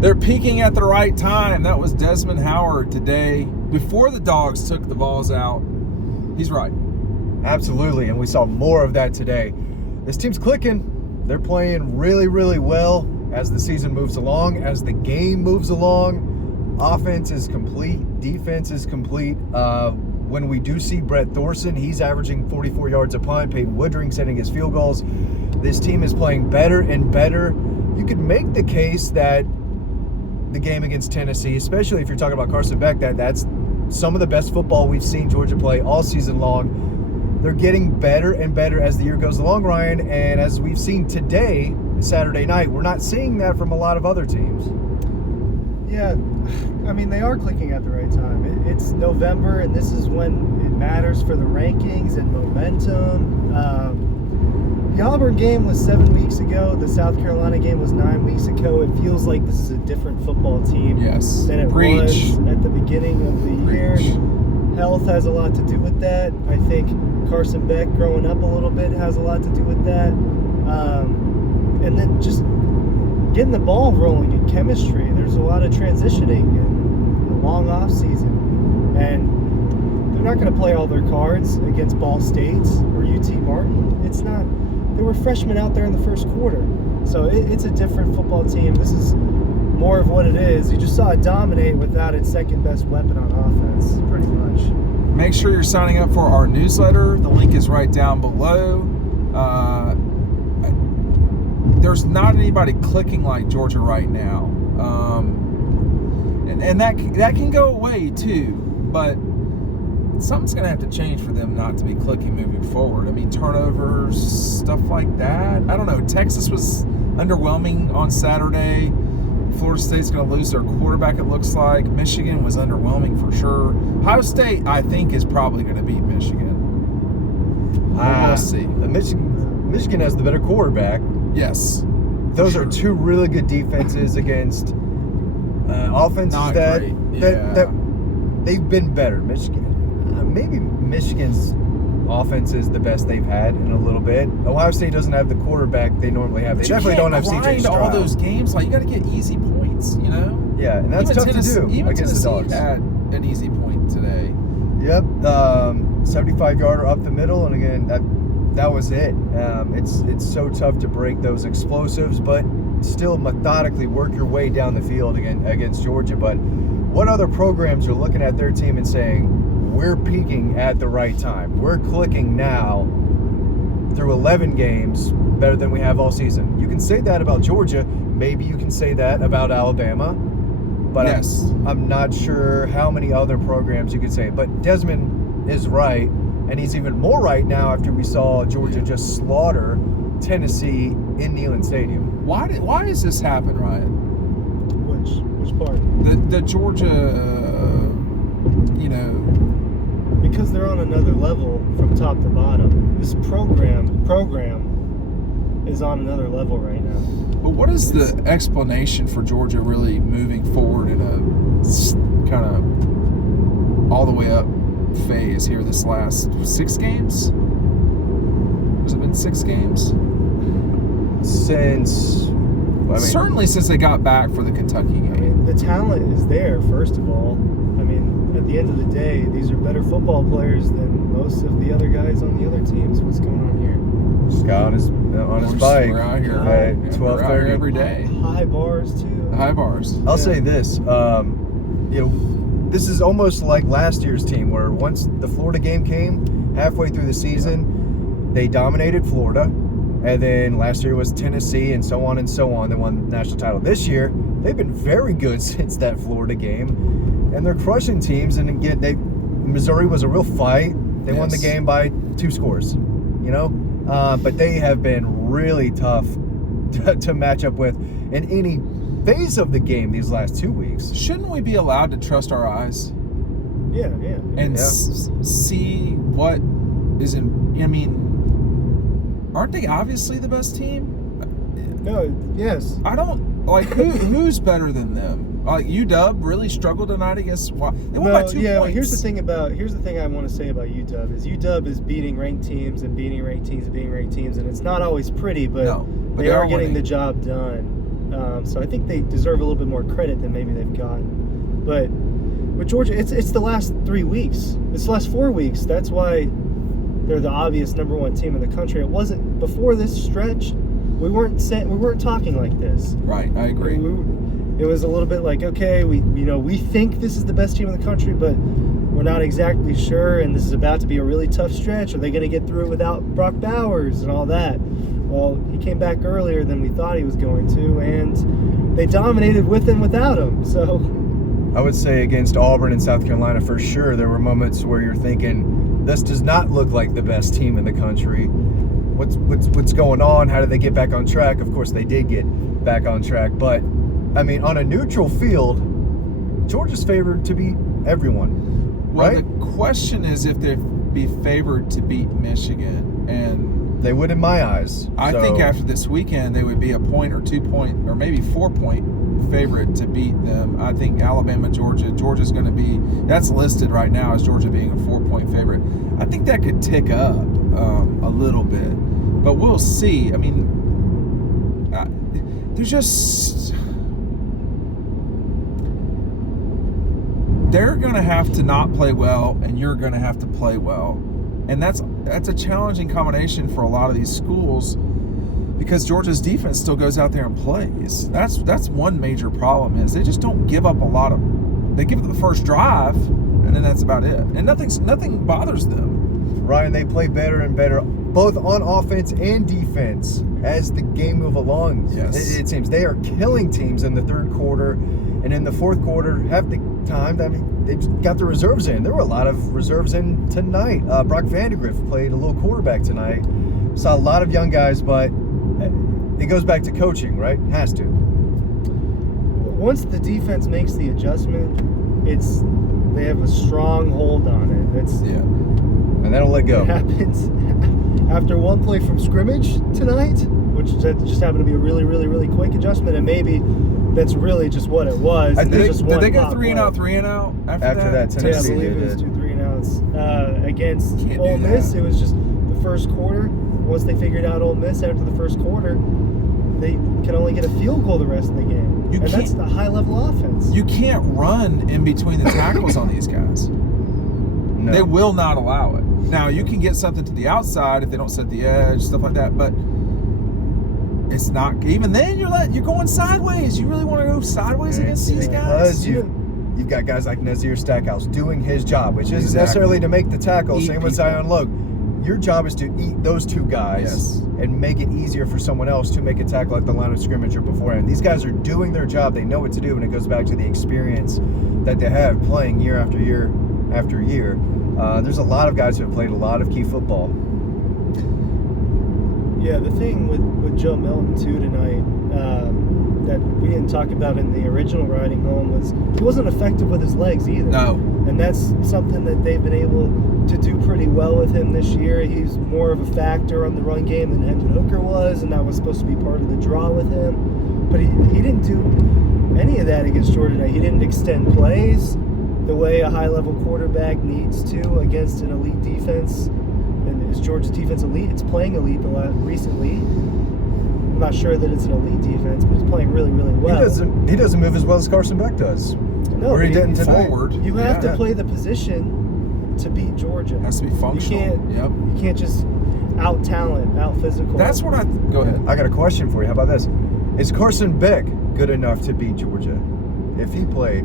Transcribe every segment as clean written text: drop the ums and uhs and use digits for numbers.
They're peaking at the right time. That was Desmond Howard today. Before the Dawgs took the balls out. He's right. Absolutely, and we saw more of that today. This team's clicking. They're playing really, really well as the season moves along, as the game moves along. Offense is complete. Defense is complete. When we do see Brett Thorson, he's averaging 44 yards a punt. Peyton Woodring setting his field goals. This team is playing better and better. You could make the case that the game against Tennessee, especially if you're talking about Carson Beck, that's some of the best football we've seen Georgia play all season long. They're getting better and better as the year goes along, Ryan. And as we've seen today, Saturday night, we're not seeing that from a lot of other teams. Yeah, I mean, they are clicking at the right time. It's November, and this is when it matters for the rankings and momentum. The Auburn game was 7 weeks ago. The South Carolina game was 9 weeks ago. It feels like this is a different football team than it was at the beginning of the year. Health has a lot to do with that. I think Carson Beck growing up a little bit has a lot to do with that. And then just getting the ball rolling in chemistry. There's a lot of transitioning and a long off season. And they're not going to play all their cards against Ball State or UT Martin. It's not. There were freshmen out there in the first quarter. So it's a different football team. This is more of what it is. You just saw it dominate without its second best weapon on offense, pretty much. Make sure you're signing up for our newsletter. The link is right down below. There's not anybody clicking like Georgia right now. And that can go away too. But something's going to have to change for them not to be clicking moving forward. I mean, turnovers, stuff like that. I don't know. Texas was underwhelming on Saturday. Florida State's going to lose their quarterback, it looks like. Michigan was underwhelming for sure. Ohio State, I think, is probably going to beat Michigan. We'll see. Michigan has the better quarterback. Yes. Those are two really good defenses against offenses that they've been better. Michigan. Maybe Michigan's offense is the best they've had in a little bit. Ohio State doesn't have the quarterback they normally have. They definitely don't have C.J. Stroud. All those games, like you got to get easy points, you know. Yeah, and that's tough to do against the Dogs. Had an easy point today. Yep, 75-yarder up the middle, and again that was it. It's so tough to break those explosives, but still methodically work your way down the field against Georgia. But what other programs are looking at their team and saying, we're peaking at the right time. We're clicking now through 11 games better than we have all season. You can say that about Georgia. Maybe you can say that about Alabama. But yes. I'm not sure how many other programs you could say. But Desmond is right, and he's even more right now after we saw Georgia just slaughter Tennessee in Neyland Stadium. Why does this happen, Ryan? Which part? The Georgia, because they're on another level from top to bottom. This program is on another level right now. But what is the explanation for Georgia really moving forward in a kind of all the way up phase here this last 6 games? Has it been 6 games? Certainly since they got back for the Kentucky game. I mean, the talent is there, first of all. I mean, at the end of the day, these are better football players than most of the other guys on the other teams. What's going on here? Just got on his bike. We're out here at 12:30 every day. High bars too. High bars. I'll say this. This is almost like last year's team, where once the Florida game came, halfway through the season, they dominated Florida, and then last year was Tennessee, and so on and so on. They won the national title. This year, they've been very good since that Florida game, and they're crushing teams. And again, Missouri was a real fight. They won the game by 2 scores, but they have been really tough to match up with in any phase of the game these last 2 weeks. Shouldn't we be allowed to trust our eyes? Yeah. And see what is in. I mean, aren't they obviously the best team? No. Yes. I don't like who's better than them. Like UW really struggled tonight against. They won by 2 points. Here's the thing I want to say about UW is UW is beating ranked teams and beating ranked teams and beating ranked teams, and it's not always pretty, but they are getting the job done. So I think they deserve a little bit more credit than maybe they've gotten. But with Georgia, it's the last 3 weeks. It's the last 4 weeks. That's why they're the obvious number one team in the country. It wasn't before this stretch. We weren't talking like this. Right, I agree. It was a little bit like, okay, we think this is the best team in the country, but we're not exactly sure, and this is about to be a really tough stretch. Are they going to get through it without Brock Bowers and all that? Well, he came back earlier than we thought he was going to, and they dominated with and without him. So I would say against Auburn and South Carolina, for sure, there were moments where you're thinking, this does not look like the best team in the country. What's going on? How did they get back on track? Of course, they did get back on track. But, I mean, on a neutral field, Georgia's favored to beat everyone, Well, right? the question is if they'd be favored to beat Michigan. And They would in my eyes. I So, think after this weekend, they would be a point or 2 point or maybe 4 point favorite to beat them. I think Alabama, Georgia's going to be, that's listed right now as Georgia being a 4 point favorite. I think that could tick up a little bit, but we'll see. I mean, there's just, they're going to have to not play well, and you're going to have to play well. And that's a challenging combination for a lot of these schools because Georgia's defense still goes out there and plays. That's one major problem is they just don't give up a lot of. They give up the first drive, and then that's about it. And nothing bothers them. Ryan, they play better and better, both on offense and defense, as the game move along. Yes. It seems they are killing teams in the third quarter, and in the fourth quarter, half the time, I mean, they've got the reserves in. There were a lot of reserves in tonight. Brock Vandegrift played a little quarterback tonight. Saw a lot of young guys, but it goes back to coaching, right? Has to. once the defense makes the adjustment, they have a strong hold on it. And they don't let go. It happens after one play from scrimmage tonight, which just happened to be a really, really, really quick adjustment, and maybe that's really just what it was. Did they go pop three and out after that? Yeah, I Tennessee believe it was did. 2 3-and-outs. Against Can't Ole do Miss, that. it was just the first quarter. Once they figured out Ole Miss after the first quarter, they can only get a field goal the rest of the game. And that's the high-level offense. You can't run in between the tackles on these guys. No. They will not allow it. Now, you can get something to the outside if they don't set the edge, stuff like that, but it's not. Even then, you're going sideways. You really want to go sideways against these guys? Because you've got guys like Nazir Stackhouse doing his job, which isn't Exactly. necessarily to make the tackle. Eat Same with people. Zion Logue. Your job is to eat those two guys Yes. and make it easier for someone else to make a tackle at the line of scrimmage or beforehand. These guys are doing their job. They know what to do, and it goes back to the experience that they have playing year after year after year. There's a lot of guys who have played a lot of key football. Yeah, the thing with Joe Milton, too, tonight, that we didn't talk about in the original riding home was he wasn't effective with his legs either. No. And that's something that they've been able to do pretty well with him this year. He's more of a factor on the run game than Hendon Hooker was, and that was supposed to be part of the draw with him. But he didn't do any of that against Georgia tonight. He didn't extend plays the way a high-level quarterback needs to against an elite defense. And is Georgia's defense elite? It's playing elite recently. I'm not sure that it's an elite defense, but it's playing really, really well. He doesn't move as well as Carson Beck does. No, or he but didn't tonight. Forward. You have Yeah. to play the position to beat Georgia. It has to be functional. You can't just out talent, out physical. That's what go ahead. I got a question for you. How about this? Is Carson Beck good enough to beat Georgia? If he played,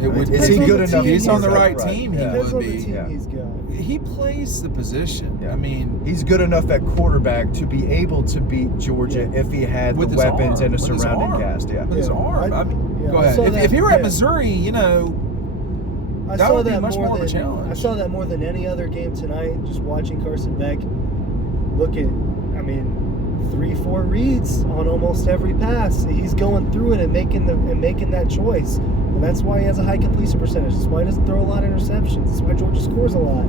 It would. Is he good enough? If he's on the right Right. team, Yeah. he Depends would on the be. team Yeah. he's got. He plays the position. Yeah. I mean, he's good enough at quarterback to be able to beat Georgia if he had with the his weapons arm, and a with his surrounding arm, cast. Yeah. with his Yeah. arm. I mean, Yeah, go I ahead. saw If that, you were at yeah. Missouri, I that saw would be that much more of a than challenge. I saw that more than any other game tonight. Just watching Carson Beck look at, 3-4 reads on almost every pass. He's going through it and making that choice. And that's why he has a high completion percentage. That's why he doesn't throw a lot of interceptions. That's why Georgia scores a lot.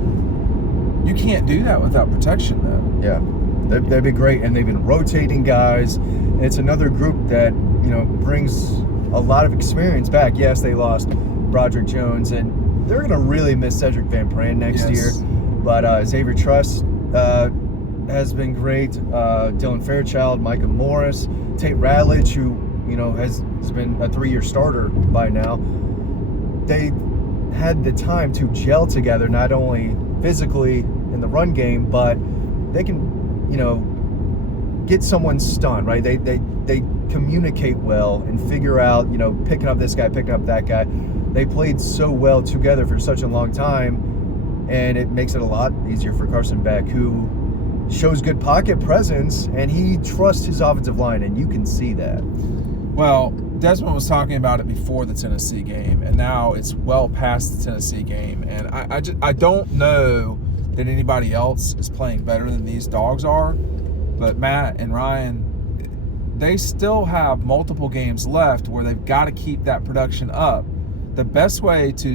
You can't do that without protection, though. Yeah. That'd be great. And they've been rotating guys. And it's another group that, brings a lot of experience back. Yes, they lost Broderick Jones, and they're going to really miss Cedric Van Pran next year. Yes. But Xavier Truss has been great. Dylan Fairchild, Micah Morris, Tate Radledge, who has been a 3-year starter by now. They had the time to gel together, not only physically in the run game, but they can, get someone stunned, right? They communicate well and figure out, picking up this guy, picking up that guy. They played so well together for such a long time, and it makes it a lot easier for Carson Beck, who shows good pocket presence, and he trusts his offensive line, and you can see that. Well, Desmond was talking about it before the Tennessee game, and now it's well past the Tennessee game, and I don't know that anybody else is playing better than these Dawgs are, but Matt and Ryan, they still have multiple games left where they've got to keep that production up. The best way to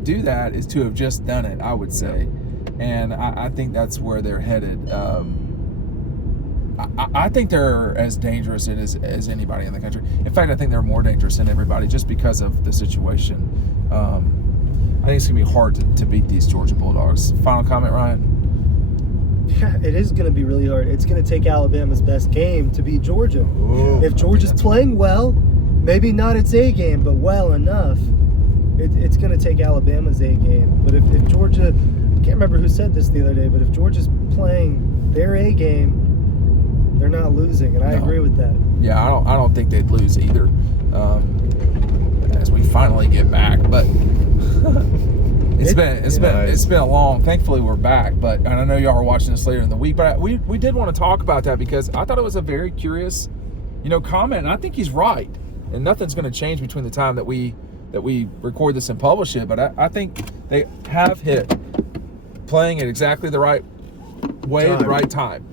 do that is to have just done it, I would say, and I think that's where they're headed. I think they're as dangerous as anybody in the country. In fact, I think they're more dangerous than everybody just because of the situation. I think it's going to be hard to beat these Georgia Bulldogs. Final comment, Ryan? Yeah, it is going to be really hard. It's going to take Alabama's best game to beat Georgia. Ooh, if Georgia's playing well, maybe not its A game, but well enough, it's going to take Alabama's A game. But if Georgia, I can't remember who said this the other day, but if Georgia's playing their A game, they're not losing, and I agree with that. Yeah, I don't think they'd lose either. As we finally get back, but it's been a long. Thankfully, we're back. But and I know y'all are watching this later in the week. But we did want to talk about that because I thought it was a very curious, comment, and I think he's right. And nothing's going to change between the time that we record this and publish it. But I think they have hit playing at exactly the right way at the right time.